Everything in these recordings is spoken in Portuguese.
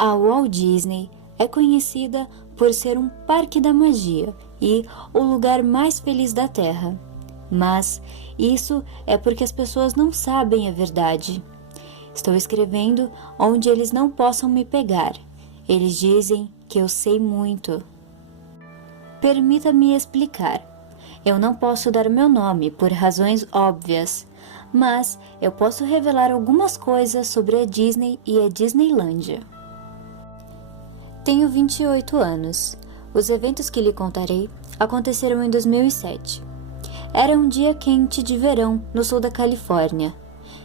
A Walt Disney é conhecida por ser um parque da magia e o lugar mais feliz da Terra. Mas isso é porque as pessoas não sabem a verdade. Estou escrevendo onde eles não possam me pegar. Eles dizem que eu sei muito. Permita-me explicar. Eu não posso dar meu nome por razões óbvias, mas eu posso revelar algumas coisas sobre a Disney e a Disneylândia. Tenho 28 anos. Os eventos que lhe contarei aconteceram em 2007. Era um dia quente de verão no sul da Califórnia.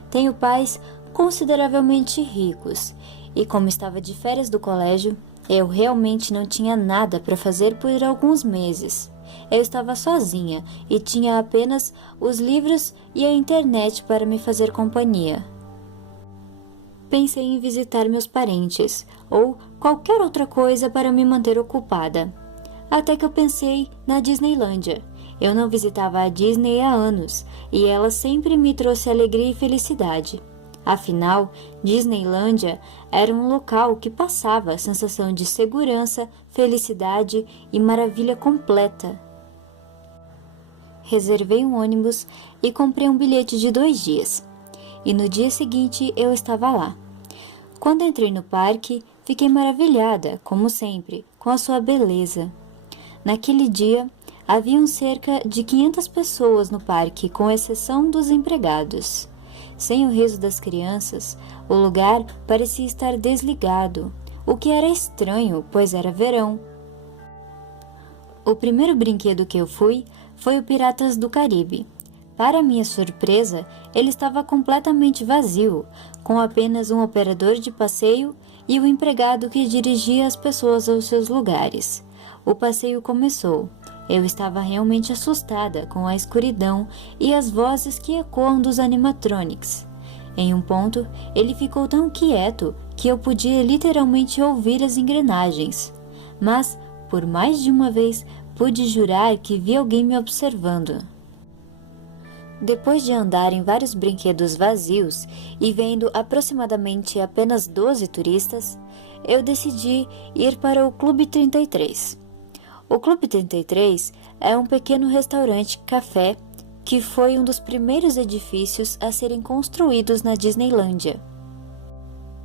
Tenho pais consideravelmente ricos e, como estava de férias do colégio, eu realmente não tinha nada para fazer por alguns meses. Eu estava sozinha e tinha apenas os livros e a internet para me fazer companhia. Pensei em visitar meus parentes ou qualquer outra coisa para me manter ocupada. Até que eu pensei na Disneylândia. Eu não visitava a Disney há anos e ela sempre me trouxe alegria e felicidade. Afinal, Disneylândia era um local que passava a sensação de segurança, felicidade e maravilha completa. Reservei um ônibus e comprei um bilhete de 2 dias. E no dia seguinte eu estava lá. Quando entrei no parque, fiquei maravilhada, como sempre, com a sua beleza. Naquele dia, haviam cerca de 500 pessoas no parque, com exceção dos empregados. Sem o riso das crianças, o lugar parecia estar desligado, o que era estranho, pois era verão. O primeiro brinquedo que eu fui foi o Piratas do Caribe. Para minha surpresa, ele estava completamente vazio, com apenas um operador de passeio e o empregado que dirigia as pessoas aos seus lugares. O passeio começou. Eu estava realmente assustada com a escuridão e as vozes que ecoam dos animatronics. Em um ponto, ele ficou tão quieto que eu podia literalmente ouvir as engrenagens. Mas, por mais de uma vez, pude jurar que vi alguém me observando. Depois de andar em vários brinquedos vazios e vendo aproximadamente apenas 12 turistas, eu decidi ir para o Clube 33. O Clube 33 é um pequeno restaurante-café que foi um dos primeiros edifícios a serem construídos na Disneylândia.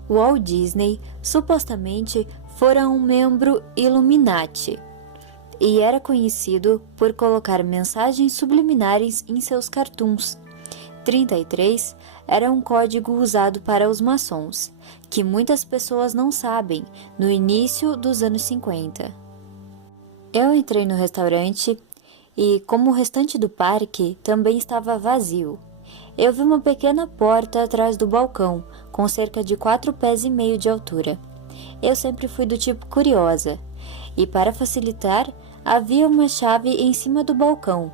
Walt Disney supostamente fora um membro Illuminati e era conhecido por colocar mensagens subliminares em seus cartoons. 33 era um código usado para os maçons, que muitas pessoas não sabem, no início dos anos 50. Eu entrei no restaurante e, como o restante do parque, também estava vazio. Eu vi uma pequena porta atrás do balcão, com cerca de 4,5 pés de altura. Eu sempre fui do tipo curiosa, e para facilitar, havia uma chave em cima do balcão.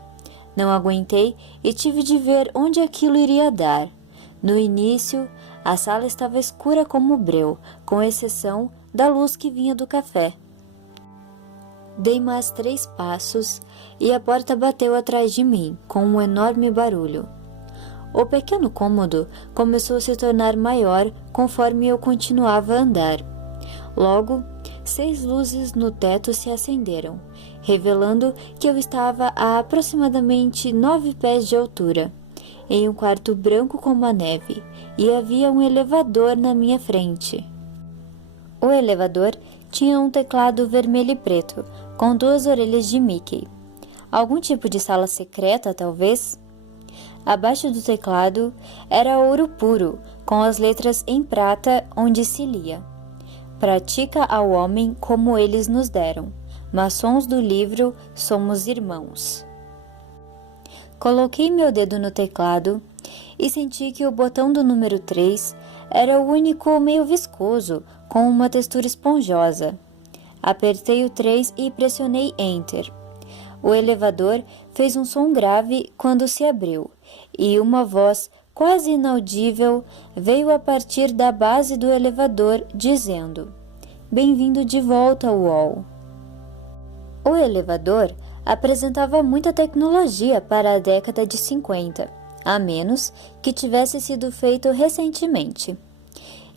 Não aguentei e tive de ver onde aquilo iria dar. No início, a sala estava escura como breu, com exceção da luz que vinha do café. Dei mais 3 passos e a porta bateu atrás de mim, com um enorme barulho. O pequeno cômodo começou a se tornar maior conforme eu continuava a andar. Logo, 6 luzes no teto se acenderam, revelando que eu estava a aproximadamente 9 pés de altura, em um quarto branco como a neve, e havia um elevador na minha frente. O elevador tinha um teclado vermelho e preto, com 2 orelhas de Mickey. Algum tipo de sala secreta, talvez? Abaixo do teclado era ouro puro, com as letras em prata onde se lia: Pratica ao homem como eles nos deram. Maçons do livro Somos Irmãos. Coloquei meu dedo no teclado e senti que o botão do número 3 era o único meio viscoso, com uma textura esponjosa. Apertei o 3 e pressionei Enter. O elevador fez um som grave quando se abriu, e uma voz quase inaudível veio a partir da base do elevador dizendo: Bem-vindo de volta, Wall. O elevador apresentava muita tecnologia para a década de 50, a menos que tivesse sido feito recentemente.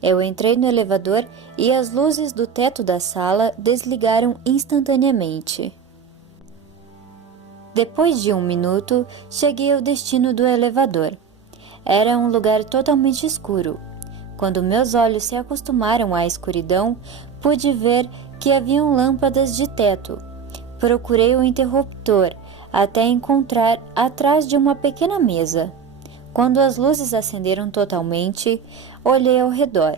Eu entrei no elevador e as luzes do teto da sala desligaram instantaneamente. Depois de 1 minuto, cheguei ao destino do elevador. Era um lugar totalmente escuro. Quando meus olhos se acostumaram à escuridão, pude ver que haviam lâmpadas de teto. Procurei o interruptor até encontrar atrás de uma pequena mesa. Quando as luzes acenderam totalmente, olhei ao redor.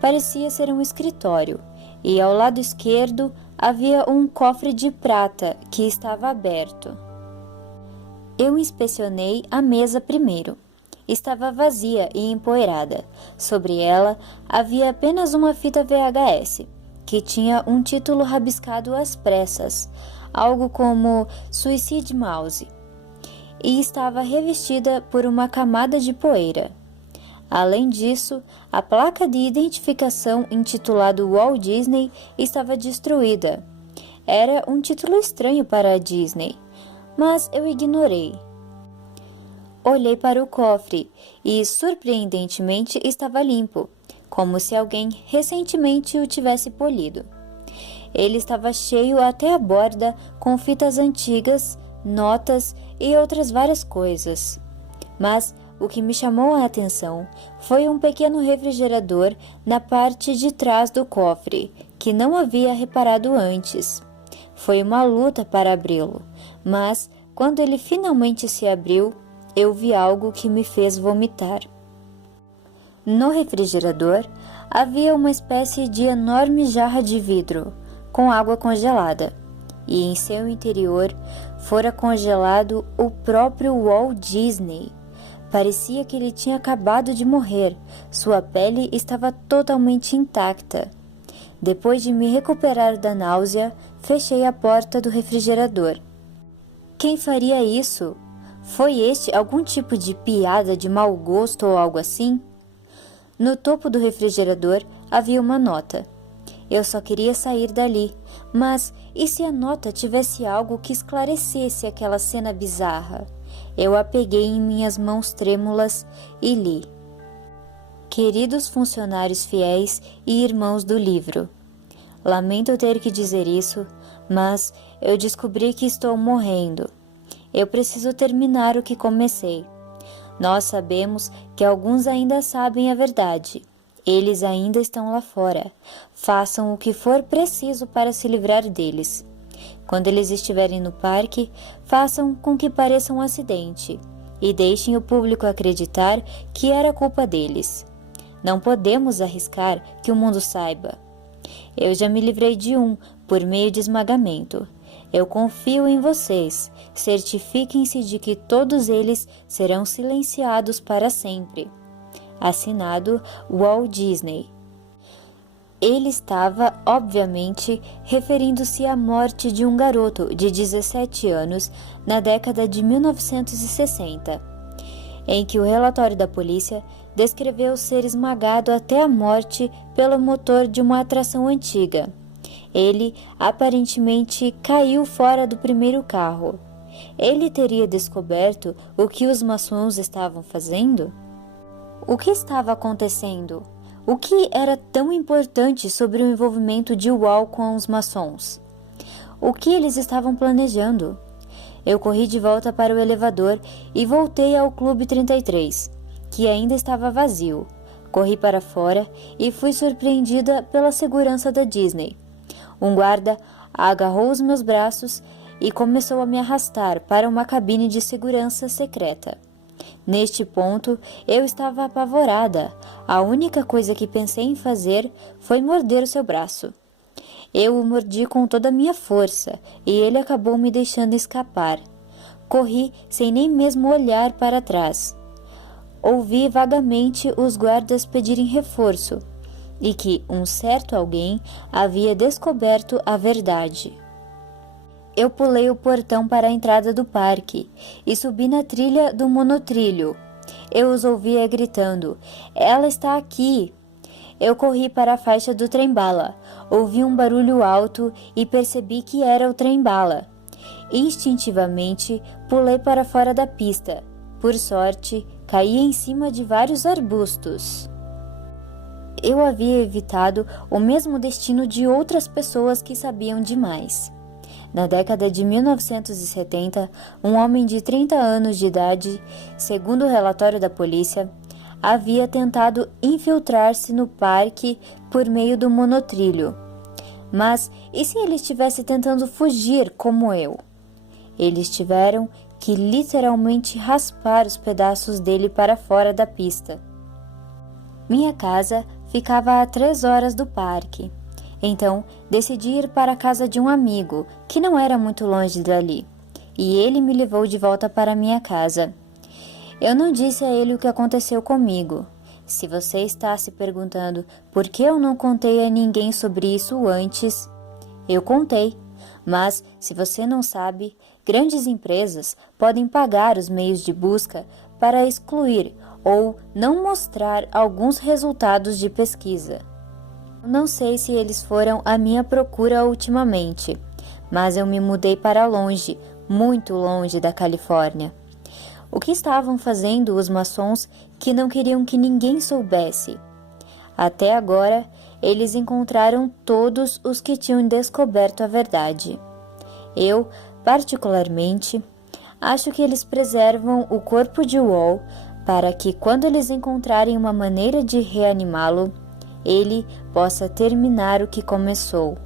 Parecia ser um escritório, e ao lado esquerdo havia um cofre de prata que estava aberto. Eu inspecionei a mesa primeiro. Estava vazia e empoeirada. Sobre ela havia apenas uma fita VHS, que tinha um título rabiscado às pressas, algo como Suicide Mouse, e estava revestida por uma camada de poeira. Além disso, a placa de identificação intitulada Walt Disney estava destruída. Era um título estranho para a Disney, mas eu ignorei. Olhei para o cofre e, surpreendentemente, estava limpo, como se alguém recentemente o tivesse polido. Ele estava cheio até a borda com fitas antigas, notas e outras várias coisas. Mas o que me chamou a atenção foi um pequeno refrigerador na parte de trás do cofre, que não havia reparado antes. Foi uma luta para abri-lo, mas quando ele finalmente se abriu, eu vi algo que me fez vomitar. No refrigerador havia uma espécie de enorme jarra de vidro com água congelada, e em seu interior fora congelado o próprio Walt Disney. Parecia que ele tinha acabado de morrer, sua pele estava totalmente intacta. Depois de me recuperar da náusea, fechei a porta do refrigerador. Quem faria isso? Foi este algum tipo de piada de mau gosto ou algo assim? No topo do refrigerador havia uma nota. Eu só queria sair dali, mas e se a nota tivesse algo que esclarecesse aquela cena bizarra? Eu a peguei em minhas mãos trêmulas e li. Queridos funcionários fiéis e irmãos do livro, lamento ter que dizer isso, mas eu descobri que estou morrendo. Eu preciso terminar o que comecei. Nós sabemos que alguns ainda sabem a verdade. Eles ainda estão lá fora. Façam o que for preciso para se livrar deles. Quando eles estiverem no parque, façam com que pareça um acidente e deixem o público acreditar que era culpa deles. Não podemos arriscar que o mundo saiba. Eu já me livrei de um por meio de esmagamento. Eu confio em vocês. Certifiquem-se de que todos eles serão silenciados para sempre. Assinado Walt Disney. Ele estava, obviamente, referindo-se à morte de um garoto de 17 anos na década de 1960, em que o relatório da polícia descreveu ser esmagado até a morte pelo motor de uma atração antiga. Ele aparentemente caiu fora do primeiro carro. Ele teria descoberto o que os maçons estavam fazendo? O que estava acontecendo? O que era tão importante sobre o envolvimento de Walt com os maçons? O que eles estavam planejando? Eu corri de volta para o elevador e voltei ao Clube 33, que ainda estava vazio. Corri para fora e fui surpreendida pela segurança da Disney. Um guarda agarrou os meus braços e começou a me arrastar para uma cabine de segurança secreta. Neste ponto, eu estava apavorada. A única coisa que pensei em fazer foi morder o seu braço. Eu o mordi com toda a minha força e ele acabou me deixando escapar. Corri sem nem mesmo olhar para trás. Ouvi vagamente os guardas pedirem reforço e que um certo alguém havia descoberto a verdade. Eu pulei o portão para a entrada do parque e subi na trilha do monotrilho. Eu os ouvia gritando: "Ela está aqui!" Eu corri para a faixa do trem-bala. Ouvi um barulho alto e percebi que era o trem-bala. Instintivamente, pulei para fora da pista. Por sorte, caí em cima de vários arbustos. eu havia evitado o mesmo destino de outras pessoas que sabiam demais. Na década de 1970, um homem de 30 anos de idade, segundo o relatório da polícia, havia tentado infiltrar-se no parque por meio do monotrilho. Mas e se ele estivesse tentando fugir como eu? Eles tiveram que literalmente raspar os pedaços dele para fora da pista. Minha casa ficava a 3 horas do parque. Então, decidi ir para a casa de um amigo, que não era muito longe dali, e ele me levou de volta para minha casa. Eu não disse a ele o que aconteceu comigo. Se você está se perguntando por que eu não contei a ninguém sobre isso antes, eu contei. Mas, se você não sabe, grandes empresas podem pagar os meios de busca para excluir ou não mostrar alguns resultados de pesquisa. Não sei se eles foram à minha procura ultimamente, mas eu me mudei para longe, muito longe da Califórnia. O que estavam fazendo os maçons que não queriam que ninguém soubesse? Até agora, eles encontraram todos os que tinham descoberto a verdade. Eu, particularmente, acho que eles preservam o corpo de Wall para que, quando eles encontrarem uma maneira de reanimá-lo, ele possa terminar o que começou.